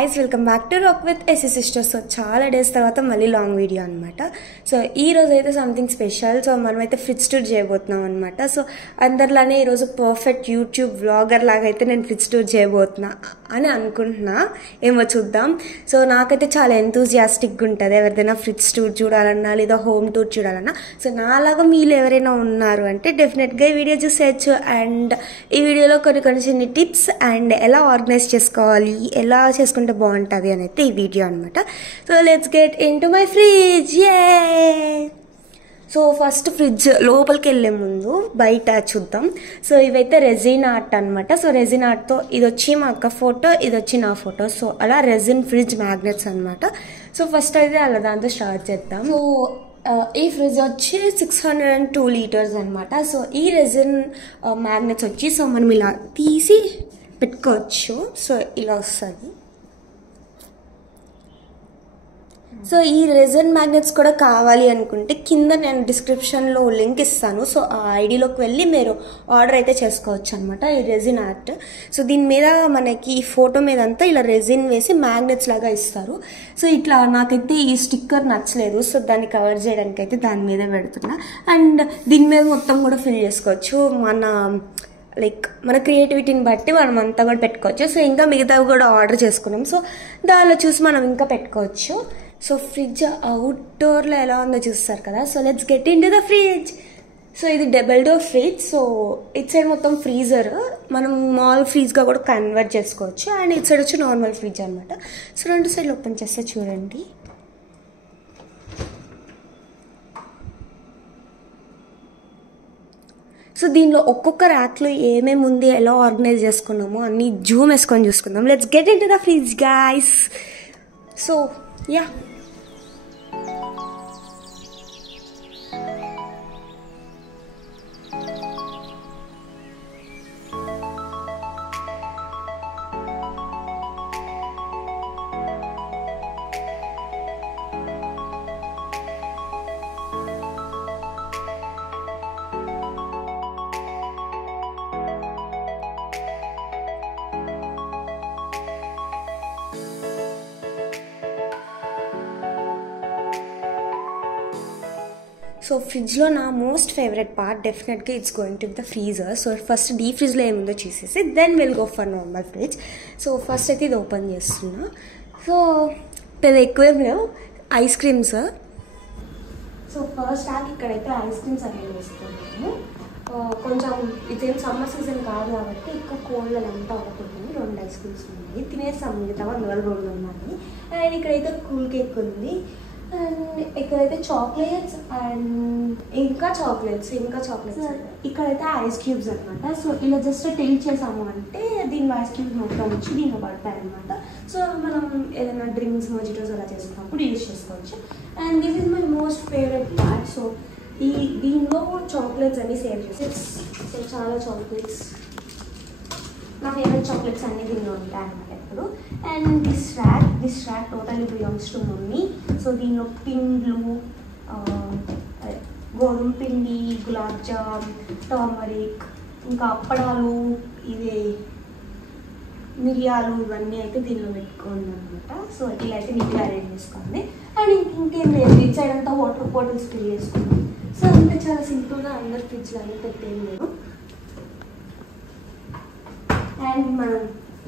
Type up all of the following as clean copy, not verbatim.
guys, welcome back to Rock with SC Sisters. So చాలా days తర్వాత మళ్ళీ long video అనమాట. సో ఈ రోజు అయితే సంథింగ్ స్పెషల్. సో మనమైతే ఫ్రిడ్జ్ టూర్ చేయబోతున్నాం అనమాట. సో అందరిలానే ఈరోజు పర్ఫెక్ట్ యూట్యూబ్ వ్లాగర్ లాగా అయితే నేను ఫ్రిడ్జ్ టూర్ చేయబోతున్నా అని అనుకుంటున్నా. ఏమో చూద్దాం. సో నాకైతే చాలా ఎంతూజియాస్టిక్గా ఉంటుంది ఎవరిదైనా ఫ్రిడ్జ్ టూర్ చూడాలన్నా లేదా హోమ్ టూర్ చూడాలన్నా. సో నాలాగా మీరు ఎవరైనా ఉన్నారు అంటే డెఫినెట్గా ఈ వీడియో చూసేయచ్చు. అండ్ ఈ వీడియోలో కొన్ని చిన్న టిప్స్ అండ్ ఎలా ఆర్గనైజ్ చేసుకోవాలి, ఎలా చేసుకుంటే బాగుంటుంది అని అయితే ఈ వీడియో అనమాట. So let's get in to my fridge. So first fridge లోపలికి వెళ్ళే ముందు బయట చూద్దాం. సో ఇవైతే రెజిన్ ఆర్ట్ అనమాట. సో రెజిన్ ఆర్ట్తో ఇది వచ్చి మా అక్క ఫోటో, ఇది వచ్చి నా ఫోటో. సో అలా రెజిన్ ఫ్రిడ్జ్ మ్యాగ్నెట్స్ అనమాట. సో ఫస్ట్ అయితే అలా దాంతో స్టార్ట్ చేద్దాం. సో ఈ ఫ్రిడ్జ్ వచ్చి 602 లీటర్స్ అనమాట. సో ఈ రెజిన్ మ్యాగ్నెట్స్ వచ్చి సో మనం ఇలా తీసి పెట్టుకోవచ్చు. సో ఇలా వస్తుంది. సో ఈ రెజిన్ మ్యాగ్నెట్స్ కూడా కావాలి అనుకుంటే కింద నేను డిస్క్రిప్షన్లో లింక్ ఇస్తాను. సో ఆ ఐడిలోకి వెళ్ళి మీరు ఆర్డర్ అయితే చేసుకోవచ్చు అనమాట. ఈ రెజిన్ ఆర్ట్. సో దీని మీద మనకి ఈ ఫోటో మీద అంతా ఇలా రెజిన్ వేసి మ్యాగ్నెట్స్ లాగా ఇస్తారు. సో ఇట్లా నాకైతే ఈ స్టిక్కర్ నచ్చలేదు. సో దాన్ని కవర్ చేయడానికి అయితే దాని మీద పెడుతున్నా. అండ్ దీని మీద మొత్తం కూడా ఫిల్ చేసుకోవచ్చు. మన క్రియేటివిటీని బట్టి మనం అంతా కూడా పెట్టుకోవచ్చు. సో ఇంకా మిగతావి కూడా ఆర్డర్ చేసుకున్నాం. సో దానిలో చూసి మనం ఇంకా పెట్టుకోవచ్చు. సో ఫ్రిడ్జ్ అవుట్డోర్లో ఎలా ఉందో చూస్తారు కదా. So let's get into the fridge. So ఇది double door fridge. So it side మొత్తం ఫ్రీజర్, మనం మాల్ ఫ్రిడ్జ్గా కూడా కన్వర్ట్ చేసుకోవచ్చు. అండ్ ఇట్ సైడ్ వచ్చి నార్మల్ ఫ్రిడ్జ్ అనమాట. సో రెండు సైడ్లు ఓపెన్ చేస్తే చూడండి. సో దీనిలో ఒక్కొక్క ర్యాక్లో ఏమేమి ఉంది, ఎలా ఆర్గనైజ్ చేసుకున్నామో అన్ని జూమ్ వేసుకొని చూసుకుందాం. Let's get into the fridge guys. So yeah, so ఫ్రిడ్జ్లో నా మోస్ట్ ఫేవరెట్ పార్ట్ డెఫినెట్గా it's going to the freezer. So first the ఫ్రిడ్జ్లో ఏముందో చూసేసి then will go for normal fridge. So first అయితే ఇది ఓపెన్ చేస్తున్నా. సో పెద్ద ఎక్కువేం లేవు, ఐస్ క్రీమ్స్. సో ఫస్ట్ ఇక్కడైతే ఐస్ క్రీమ్స్ అనేవి వేస్తున్నాము. కొంచెం ఇదేం సమ్మర్ సీజన్ కాదు కాబట్టి ఎక్కువ కోల్డ్ అంతా అవ్వకుండా 2 ఐస్ క్రీమ్స్ ఉన్నాయి. తినేస్తాం మిగతా 2 ఉన్నాయి. అండ్ ఇక్కడైతే కూల్ కేక్ ఉంది. అండ్ ఇక్కడైతే చాక్లెట్స్ అండ్ ఇంకా చాక్లెట్స్. ఇక్కడైతే ఐస్ క్యూబ్స్ అనమాట. సో ఇలా జస్ట్ టెంట్ చేసాము అంటే దీని ఐస్ క్యూబ్స్ మొత్తం వచ్చి దీనిలో పడతాయి అనమాట. సో మనం ఏదైనా డ్రింక్స్, మొజిటోస్ అలా చేసుకున్నప్పుడు యూజ్ చేసుకోవచ్చు. And this is my most favourite part. So దీనిలో చాక్లెట్స్ అన్ని సేవ్ చేసి, సో చాలా చాక్లెట్స్, నా ఫేవరెట్ చాక్లెట్స్ అన్ని దీనిలో ఉంటాయి అనమాట ఎప్పుడు. And this rack totally belongs to mummy. So దీనిలో పిండ్లు, గోధుమ పిండి, గులాబ్ జామ్, టర్మరిక్, ఇంకా అప్పడాలు, ఇవి మిరియాలు, ఇవన్నీ అయితే దీనిలో పెట్టుకోండి అనమాట. సో ఇలా అయితే నీట్గా అరేంజ్ చేసుకోండి. అండ్ ఇంకేం లేదు, ఇటు సైడ్ అంతా వాటర్ బాటిల్స్ ఫిల్ చేసుకోండి. సో అంతే, చాలా సింపుల్గా అందరు ఫ్రిడ్జ్లో అన్నీ పెట్టేం లేదు. అండ్ మనం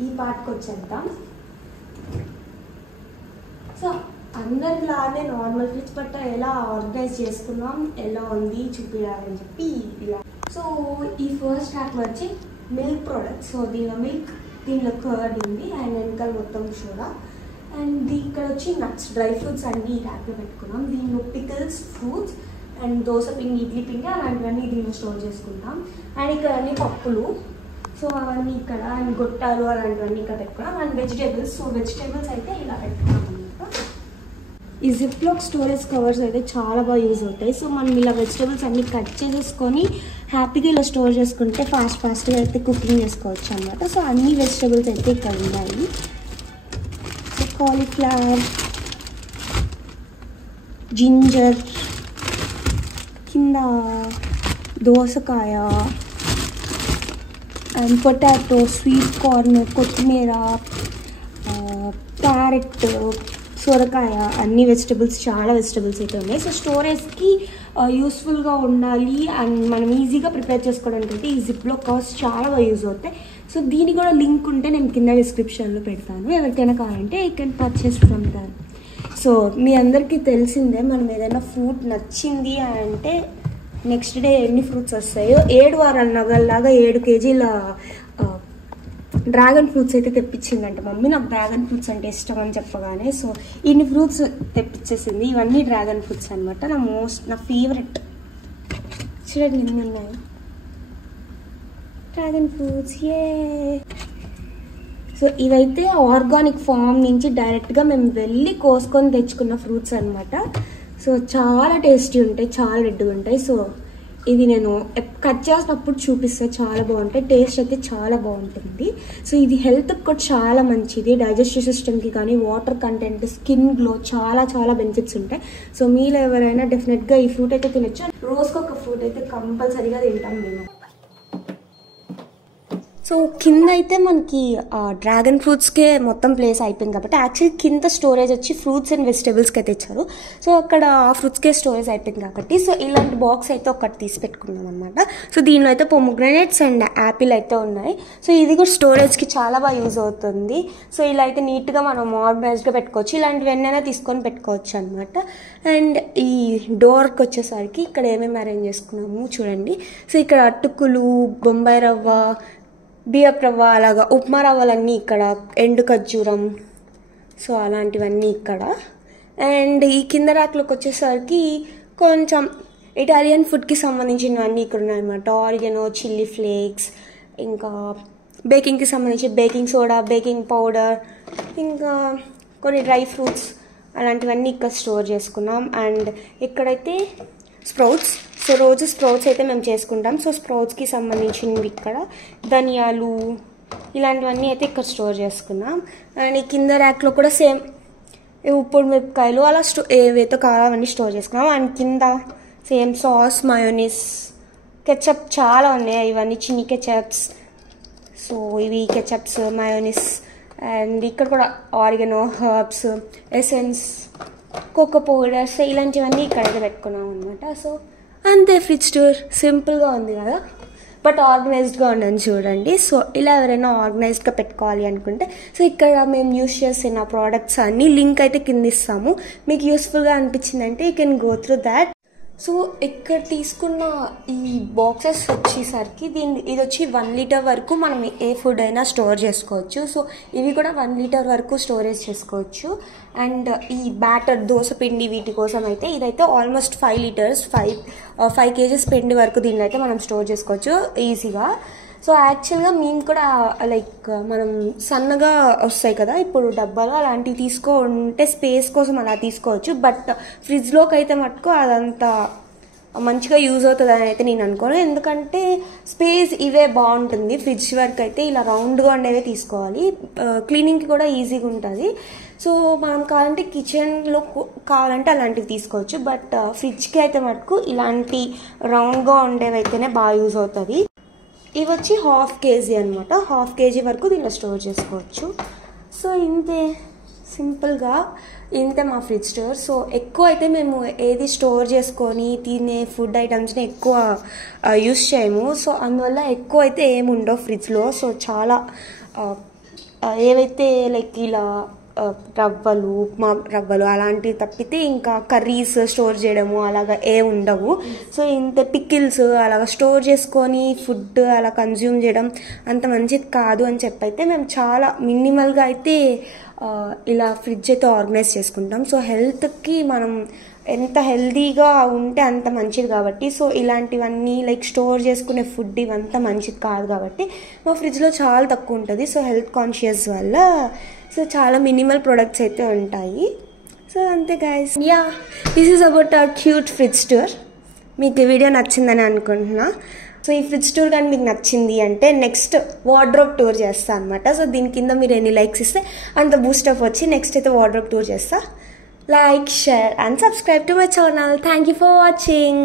ఈ పార్ట్కి వచ్చేద్దాం. సో అందరిలానే నార్మల్ ఫ్రిడ్జ్ బట్ట ఎలా ఆర్గనైజ్ చేసుకున్నాం, ఎలా ఉంది చూపించాలని చెప్పి ఇలా. సో ఈ ఫస్ట్ ర్యాక్లో వచ్చి మిల్క్ ప్రోడక్ట్స్. సో దీనిలో కర్డ్ ఉంది అండ్ వెనకాల మొత్తం సోడా. అండ్ ఇక్కడ వచ్చి నట్స్, డ్రై ఫ్రూట్స్ అన్నీ ఈ ర్యాక్లో పెట్టుకున్నాం. దీనిలో పికిల్స్, ఫ్రూట్స్ అండ్ దోశ పిండి, ఇడ్లీ పిండి అలాంటివన్నీ దీనిలో స్టోర్ చేసుకుంటాం. అండ్ ఇక్కడ అన్ని పప్పులు, సో అవన్నీ ఇక్కడ, అండ్ గొట్టాలు అలాంటివన్నీ ఇక్కడ పెట్టుకున్నాం. And vegetables. సో వెజిటేబుల్స్ అయితే ఇలా పెట్టుకున్నాం అనమాట. ఈ జిప్లాక్ స్టోరేజ్ కవర్స్ అయితే చాలా బాగా యూజ్ అవుతాయి. సో మనం ఇలా వెజిటేబుల్స్ అన్నీ కట్ చేసేసుకొని హ్యాపీగా ఇలా స్టోర్ చేసుకుంటే ఫాస్ట్గా అయితే కుకింగ్ చేసుకోవచ్చు అనమాట. సో అన్ని వెజిటేబుల్స్ అయితే ఇక్కడ ఉన్నాయి. సో కాలీఫ్లవర్, జింజర్, కింద దోసకాయ, and potato, sweet corn, కొత్తిమీర, క్యారెట్, సొరకాయ, అన్ని వెజిటబుల్స్, చాలా వెజిటబుల్స్ అయితే ఉన్నాయి. సో స్టోరేజ్కి యూస్ఫుల్గా ఉండాలి అండ్ మనం ఈజీగా ప్రిపేర్ చేసుకోవడానికి అయితే ఈ జిప్లో కవర్స్ చాలా బాగా యూజ్ అవుతాయి. సో దీని కూడా లింక్ ఉంటే నేను కింద డిస్క్రిప్షన్లో పెడతాను, ఎవరికైనా కావాలంటే you can purchase from that. So మీ అందరికీ తెలిసిందే, మనం ఏదైనా ఫ్రూట్ నచ్చింది అంటే నెక్స్ట్ డే ఎన్ని ఫ్రూట్స్ వస్తాయో. 7 వారాల నగల్లాగా 7 కేజీల డ్రాగన్ ఫ్రూట్స్ అయితే తెప్పించిందంట మమ్మీ. నాకు డ్రాగన్ ఫ్రూట్స్ అంటే ఇష్టం అని చెప్పగానే సో ఇన్ని ఫ్రూట్స్ తెప్పించేసింది. ఇవన్నీ డ్రాగన్ ఫ్రూట్స్ అనమాట. నా ఫేవరెట్. చూడండి ఎన్ని ఉన్నాయి డ్రాగన్ ఫ్రూట్స్. సో ఇవైతే ఆర్గానిక్ ఫామ్ నుంచి డైరెక్ట్గా మేము వెళ్ళి కోసుకొని తెచ్చుకున్న ఫ్రూట్స్ అనమాట. సో చాలా టేస్టీ ఉంటాయి, చాలా రెడ్గా ఉంటాయి. సో ఇది నేను కట్ చేసినప్పుడు చూపిస్తే చాలా బాగుంటాయి, టేస్ట్ అయితే చాలా బాగుంటుంది. సో ఇది హెల్త్కి కూడా చాలా మంచిది, డైజెస్టివ్ సిస్టమ్కి కానీ, వాటర్ కంటెంట్, స్కిన్ గ్లో, చాలా చాలా బెనిఫిట్స్ ఉంటాయి. సో మీలో ఎవరైనా డెఫినెట్గా ఈ ఫ్రూట్ అయితే తినొచ్చు. రోజుకి ఒక ఫ్రూట్ అయితే కంపల్సరీగా తింటాం మేము. సో కింద అయితే మనకి డ్రాగన్ ఫ్రూట్స్కే మొత్తం ప్లేస్ అయిపోయింది కాబట్టి యాక్చువల్లీ కింద స్టోరేజ్ వచ్చి ఫ్రూట్స్ అండ్ వెజిటబుల్స్కి అయితే ఇచ్చారు. సో అక్కడ ఆ ఫ్రూట్స్కే స్టోరేజ్ అయిపోయింది కాబట్టి సో ఇలాంటి బాక్స్ అయితే ఒకటి తీసి పెట్టుకున్నాం అనమాట. సో దీనిలో అయితే పొమోగ్రానేట్స్ అండ్ యాపిల్ అయితే ఉన్నాయి. సో ఇది కూడా స్టోరేజ్కి చాలా బాగా యూజ్ అవుతుంది. సో ఇలా అయితే నీట్గా మనం ఆర్గనైజ్డ్గా పెట్టుకోవచ్చు. ఇలాంటివి ఎన్నైనా తీసుకొని పెట్టుకోవచ్చు అనమాట. అండ్ ఈ డోర్కి వచ్చేసరికి ఇక్కడ ఏమేమి అరేంజ్ చేసుకున్నాము చూడండి. సో ఇక్కడ అటుకులు, బొంబాయి రవ్వ, బియ్యపు రవ్వ, అలాగా ఉప్మా రవ్వలన్నీ ఇక్కడ, ఎండు ఖర్జూరం, సో అలాంటివన్నీ ఇక్కడ. అండ్ ఈ కింద ర్యాక్లోకి వచ్చేసరికి కొంచెం ఇటాలియన్ ఫుడ్కి సంబంధించినవన్నీ ఇక్కడ ఉన్నాయన్నమాట. ఆరిగనో, చిల్లీ ఫ్లేక్స్, ఇంకా బేకింగ్కి సంబంధించి బేకింగ్ సోడా, బేకింగ్ పౌడర్, ఇంకా కొన్ని డ్రై ఫ్రూట్స్ అలాంటివన్నీ ఇక్కడ స్టోర్ చేసుకున్నాం. అండ్ ఇక్కడైతే స్ప్రౌట్స్. సో రోజు స్ప్రౌట్స్ అయితే మేము చేసుకుంటాం. సో స్ప్రౌట్స్కి సంబంధించినవి ఇక్కడ, ధనియాలు ఇలాంటివన్నీ అయితే ఇక్కడ స్టోర్ చేసుకున్నాం. అండ్ ఈ కింద ర్యాక్లో కూడా సేమ్ ఉప్పుడు మిరపకాయలు అలా ఏవైతే కావాలో అవన్నీ స్టోర్ చేసుకున్నాం. అండ్ కింద సేమ్ సాస్, మయోనీస్, కెచప్ చాలా ఉన్నాయి. ఇవన్నీ చిన్ని కెచప్స్. సో ఇవి కెచప్స్, మయోనీస్. అండ్ ఇక్కడ కూడా oregano, herbs, essence, cocoa powders ఇలాంటివన్నీ ఇక్కడైతే పెట్టుకున్నాం అనమాట. సో అంతే, ఫ్రిడ్జ్ టూర్ సింపుల్గా ఉంది కదా, బట్ ఆర్గనైజ్డ్గా ఉండని చూడండి. సో ఇలా ఎవరైనా ఆర్గనైజ్డ్గా పెట్టుకోవాలి అనుకుంటే సో ఇక్కడ మేము యూస్ చేసిన ప్రోడక్ట్స్ అన్నీ లింక్ అయితే కింద ఇస్తాము. మీకు యూస్ఫుల్గా అనిపించిందంటే you can go through that. So ఇక్కడ తీసుకున్న ఈ బాక్సెస్ వచ్చేసరికి ఇది వచ్చి 1 లీటర్ వరకు మనం ఏ ఫుడ్ అయినా స్టోర్ చేసుకోవచ్చు. సో ఇవి కూడా 1 లీటర్ వరకు స్టోరేజ్ చేసుకోవచ్చు. అండ్ ఈ బ్యాటర్, దోశ పిండి, వీటి కోసం అయితే ఇదైతే ఆల్మోస్ట్ 5 లీటర్స్, 5 కేజెస్ పిండి వరకు దీన్ని అయితే మనం స్టోర్ చేసుకోవచ్చు ఈజీగా. సో యాక్చువల్గా మేము కూడా లైక్ మనం సన్నగా వస్తాయి కదా ఇప్పుడు డబ్బాలు, అలాంటివి తీసుకుంటే స్పేస్ కోసం అలా తీసుకోవచ్చు. బట్ ఫ్రిడ్జ్లోకి అయితే మటుకు అదంతా మంచిగా యూజ్ అవుతుంది అని అయితే నేను అనుకోను. ఎందుకంటే స్పేస్ ఇవే బాగుంటుంది. ఫ్రిడ్జ్ వరకు అయితే ఇలా రౌండ్గా ఉండేవే తీసుకోవాలి, క్లీనింగ్కి కూడా ఈజీగా ఉంటుంది. సో మనం కావాలంటే కిచెన్లో కావాలంటే అలాంటివి తీసుకోవచ్చు. బట్ ఫ్రిడ్జ్కి అయితే మటుకు ఇలాంటి రౌండ్గా ఉండేవి అయితేనే బాగా యూజ్ అవుతుంది. ఇవి వచ్చి 1/2 కేజీ అనమాట. 1/2 కేజీ వరకు దీనిలో స్టోర్ చేసుకోవచ్చు. సో ఇంతే, సింపుల్గా ఇంతే మా ఫ్రిడ్జ్ స్టోర్. సో ఎక్కువ అయితే మేము ఏది స్టోర్ చేసుకొని తినే ఫుడ్ ఐటమ్స్ని ఎక్కువ యూస్ చేయము. సో అందువల్ల ఎక్కువ అయితే ఏమి ఉండవు ఫ్రిడ్జ్లో. సో చాలా ఏవైతే లైక్ ఇలా రవ్వలు, ఉప్మా రవ్వలు అలాంటివి తప్పితే ఇంకా కర్రీస్ స్టోర్ చేయడము అలాగా ఏ ఉండవు. సో ఇంత పికిల్స్ అలాగా స్టోర్ చేసుకొని ఫుడ్ అలా కన్జ్యూమ్ చేయడం అంత మంచిది కాదు అని చెప్పైతే మేము చాలా మినిమల్గా అయితే ఇలా ఫ్రిడ్జ్ అయితే ఆర్గనైజ్ చేసుకుంటాం. సో హెల్త్కి మనం ఎంత హెల్తీగా ఉంటే అంత మంచిది కాబట్టి సో ఇలాంటివన్నీ లైక్ స్టోర్ చేసుకునే ఫుడ్ ఇవంతా మంచిది కాదు కాబట్టి మా ఫ్రిడ్జ్లో చాలా తక్కువ ఉంటుంది. సో హెల్త్ కాన్షియస్ వల్ల సో చాలా మినిమల్ ప్రొడక్ట్స్ అయితే ఉంటాయి. సో అంతే guys, yeah this is about our cute fridge tour. మీకు ఈ వీడియో నచ్చిందని అనుకుంటున్నా. సో ఈ ఫ్రిడ్జ్ టూర్ కానీ మీకు నచ్చింది అంటే నెక్స్ట్ వార్డ్రోబ్ టూర్ చేస్తాను అనమాట. సో దీని కింద మీరు ఎన్ని లైక్స్ ఇస్తే అంత బూస్టప్ వచ్చి నెక్స్ట్ అయితే వార్డ్రోబ్ టూర్ చేస్తా. Like, share and subscribe to my channel. Thank you for watching.